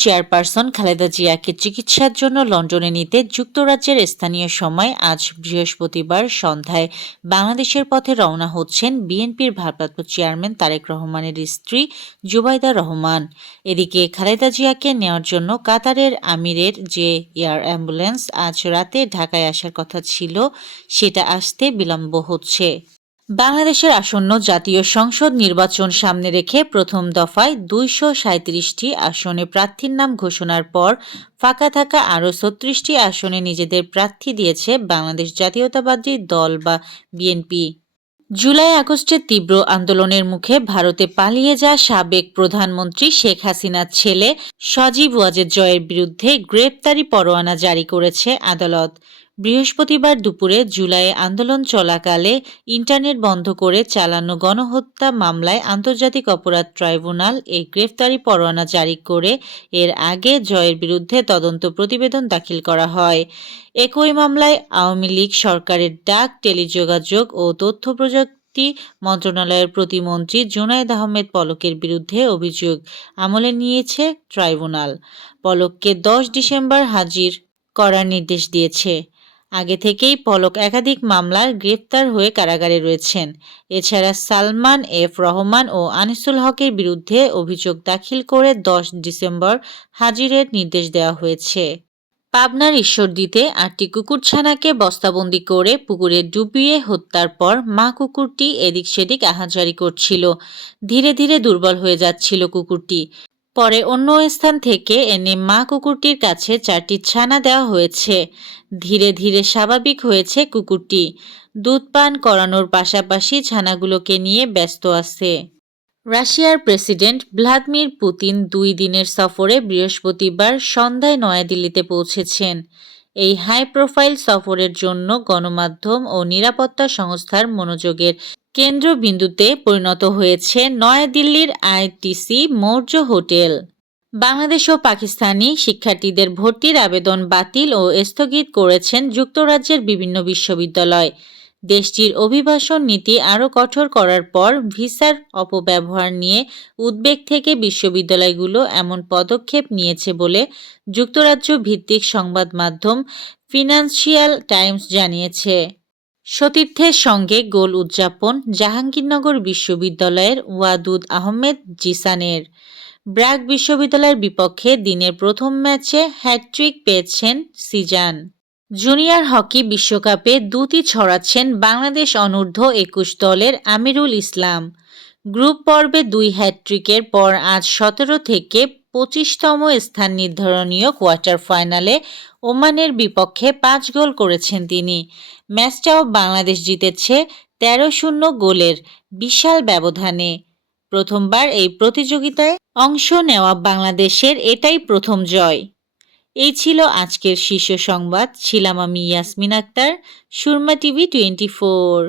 Chairperson Khaleda জিয়াকে চিকিৎসার জন্য লন্ডনে নিতে যুক্তরাজ্যের স্থানীয় সময় আজ বৃহস্পতিবার সন্ধ্যায় বাংলাদেশের পথে রওনা হচ্ছেন বিএনপির ভারপ্রাপ্ত চেয়ারম্যান তারেক রহমানের স্ত্রী জুবাইদা রহমান। এদিকে খালেদা জিয়াকে নেওয়ার জন্য কাতারের আমিরের যে এয়ার অ্যাম্বুলেন্স আজ রাতে ঢাকায় আসার কথা ছিল, সেটা আসতে বিলম্ব হচ্ছে। বাংলাদেশের আসন্ন জাতীয় সংসদ নির্বাচন সামনে রেখে প্রথম দফায় ২৩৭টি আসনে প্রার্থীর নাম ঘোষণার পর ফাঁকা থাকা আরও ৩৬টি আসনে নিজেদের প্রার্থী দিয়েছে বাংলাদেশ জাতীয়তাবাদী দল বা বিএনপি। জুলাই-আগস্টের তীব্র আন্দোলনের মুখে ভারতে পালিয়ে যাওয়া সাবেক প্রধানমন্ত্রী শেখ হাসিনার ছেলে সজীব ওয়াজেদ জয়ের বিরুদ্ধে গ্রেপ্তারি পরোয়ানা জারি করেছে আদালত। বৃহস্পতিবার দুপুরে জুলাইয়ে আন্দোলন চলাকালে ইন্টারনেট বন্ধ করে চালানো গণহত্যা মামলায় আন্তর্জাতিক অপরাধ ট্রাইব্যুনাল এই গ্রেফতারি পরোয়ানা জারি করে এর আগে জয়ের বিরুদ্ধে তদন্ত প্রতিবেদন দাখিল করা হয়। একই মামলায় আওয়ামী লীগ সরকারের ডাক, টেলিযোগাযোগ ও তথ্য প্রযুক্তি মন্ত্রণালয়ের প্রতিমন্ত্রী জুনায়েদ আহমেদ পলকের বিরুদ্ধে অভিযোগ আমলে নিয়েছে ট্রাইব্যুনাল। পলককে ১০ ডিসেম্বর হাজির করার নির্দেশ দিয়েছে। আগে থেকেই পলক একাধিক মামলার গ্রেপ্তার হয়ে কারাগারে রয়েছেন। এছাড়া সালমান এফ রহমান ও আনিসুল হকের বিরুদ্ধে অভিযোগ দাখিল করে ১০ ডিসেম্বর হাজিরের নির্দেশ দেওয়া হয়েছে। পাবনার ঈশ্বরদীতে ৮টি কুকুরছানাকে বস্তাবন্দি করে পুকুরে ডুবিয়ে হত্যার পর মা কুকুরটি এদিক সেদিক আহাজারি করছিল। ধীরে ধীরে দুর্বল হয়ে যাচ্ছিল কুকুরটি। পরে অন্য স্থান থেকে এনে মা কুকুরটির কাছে ৪টি ছানা দেওয়া হয়েছে। ধীরে ধীরে স্বাভাবিক হয়েছে কুকুরটি। দুধ পান করানোর পাশাপাশি ছানাগুলোকে নিয়ে ব্যস্ত আছে। রাশিয়ার প্রেসিডেন্ট ভ্লাদিমির পুতিন ২ দিনের সফরে বৃহস্পতিবার সন্ধ্যায় নয়াদিল্লিতে পৌঁছেছেন। এই হাই প্রোফাইল সফরের জন্য গণমাধ্যম ও নিরাপত্তা সংস্থার মনোযোগের কেন্দ্রবিন্দুতে পরিণত হয়েছে নয়াদিল্লির আইটিসি মৌর্য হোটেল। বাংলাদেশ ও পাকিস্তানি শিক্ষার্থীদের ভর্তির আবেদন বাতিল ও স্থগিত করেছেন যুক্তরাজ্যের বিভিন্ন বিশ্ববিদ্যালয়। দেশটির অভিবাসন নীতি আরও কঠোর করার পর ভিসার অপব্যবহার নিয়ে উদ্বেগ থেকে বিশ্ববিদ্যালয়গুলো এমন পদক্ষেপ নিয়েছে বলে যুক্তরাজ্য ভিত্তিক সংবাদ মাধ্যম ফিনান্সিয়াল টাইমস জানিয়েছে। সতীর্থের সঙ্গে গোল উদযাপন জাহাঙ্গীরনগর বিশ্ববিদ্যালয়ের ওয়াদুদ আহমেদ জিসানের। ব্র্যাক বিশ্ববিদ্যালয়ের বিপক্ষে দিনের প্রথম ম্যাচে হ্যাটট্রিক পেয়েছেন সিজান। জুনিয়র হকি বিশ্বকাপে দুটি ছড়াচ্ছেন বাংলাদেশ অনূর্ধ্ব ২১ দলের আমিরুল ইসলাম। গ্রুপ পর্বে ২ হ্যাটট্রিকের পর আজ ১৭ থেকে ২৫তম স্থান নির্ধারণীয় কোয়ার্টার ফাইনালে ওমানের বিপক্ষে ৫ গোল করেছেন তিনি। ম্যাচটাও বাংলাদেশ জিতেছে ১৩-০ গোলের বিশাল ব্যবধানে। প্রথমবার এই প্রতিযোগিতায় অংশ নেওয়া বাংলাদেশের এটাই প্রথম জয়। এই ছিল আজকের শীর্ষ সংবাদ। ছিলাম আমি ইয়াসমিন আক্তার, সুরমা টিভি 24।